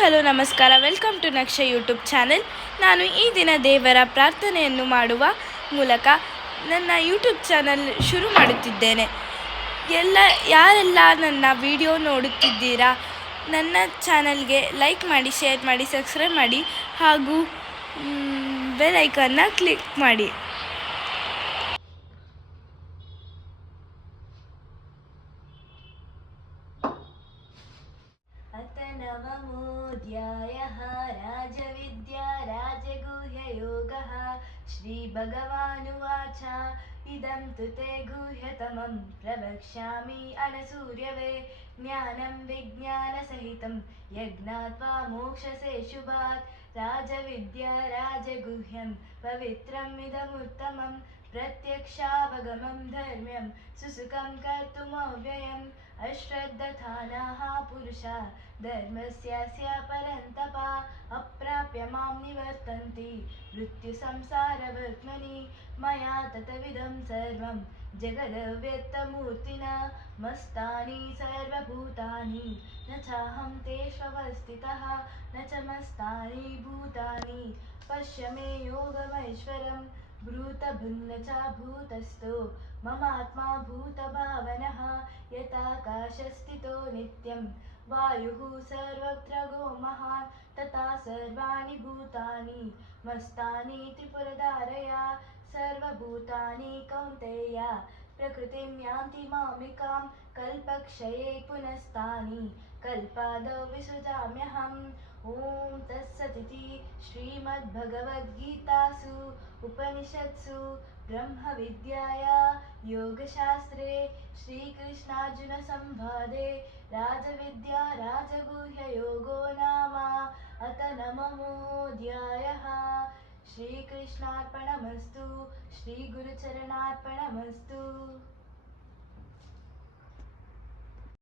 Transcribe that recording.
Hello ನಮಸ್ಕಾರ, welcome to Naksha YouTube channel. ನಾನು ಈ ದಿನ ದೇವರ ಪ್ರಾರ್ಥನೆಯನ್ನು ಮಾಡುವ ಮೂಲಕ ನನ್ನ ಯೂಟ್ಯೂಬ್ ಚಾನಲ್ ಶುರು ಮಾಡುತ್ತಿದ್ದೇನೆ. ಯಾರೆಲ್ಲ ನನ್ನ ವಿಡಿಯೋ ನೋಡುತ್ತಿದ್ದೀರಾ, ನನ್ನ ಚಾನಲ್ಗೆ ಲೈಕ್ ಮಾಡಿ, ಶೇರ್ ಮಾಡಿ, ಸಬ್ಸ್ಕ್ರೈಬ್ ಮಾಡಿ ಹಾಗೂ ಬೆಲ್ ಐಕಾನ್ನ ಕ್ಲಿಕ್ ಮಾಡಿ. नवमोऽध्यायः राजविद्या राजगुह्ययोगः। श्रीभगवानुवाच इदं तु ते गुह्यतमं प्रवक्ष्यामि अनसूयवे। ज्ञानं विज्ञानसहितं यज्ञात्वा मोक्षसे शुभात्। राजविद्या राजगुह्यं पवित्रम् इदमुत्तमं। प्रत्यक्षावगमं धर्म्यं सुसुखं कर्तुमव्ययम्। अश्रद्धधानाः पुरुषा धर्मस्यास्य परन्तपा। अप्राप्य मां निवर्तन्ति मृत्युसंसारवर्त्मनि। मया ततविदं सर्वं जगदव्यक्तमूर्तिना। मस्तानि सर्वभूतानि न चाहं तेष्वस्थितः, न च मस्तानि भूतानि पश्य मे योगमैश्वरम्। भूतभृन्न च भूतस्थो ममात्मा भूतभावनः। यथाकाशस्थितो नित्यं वायुः सर्वत्र गो महान्, तथा सर्वाणि भूतानि मस्तानि त्रिपुरधारया। सर्वभूतानि कौन्तेय प्रकृतिं यान्ति मामिकां। कल्पक्षये पुनस्तानि कल्पादौ विसृजाम्यहम्। ॐ तत्सदिति श्रीमद्भगवद्गीतासु उपनिषत्सु ब्रह्मविद्याया योगशास्त्रे श्रीकृष्णार्जुनसंवादे राजविद्या राजगुह्ययोगो नाम अथ 9मोऽध्यायः। श्रीकृष्णार्पणमस्तु, श्रीगुरुचरणार्पणमस्तु।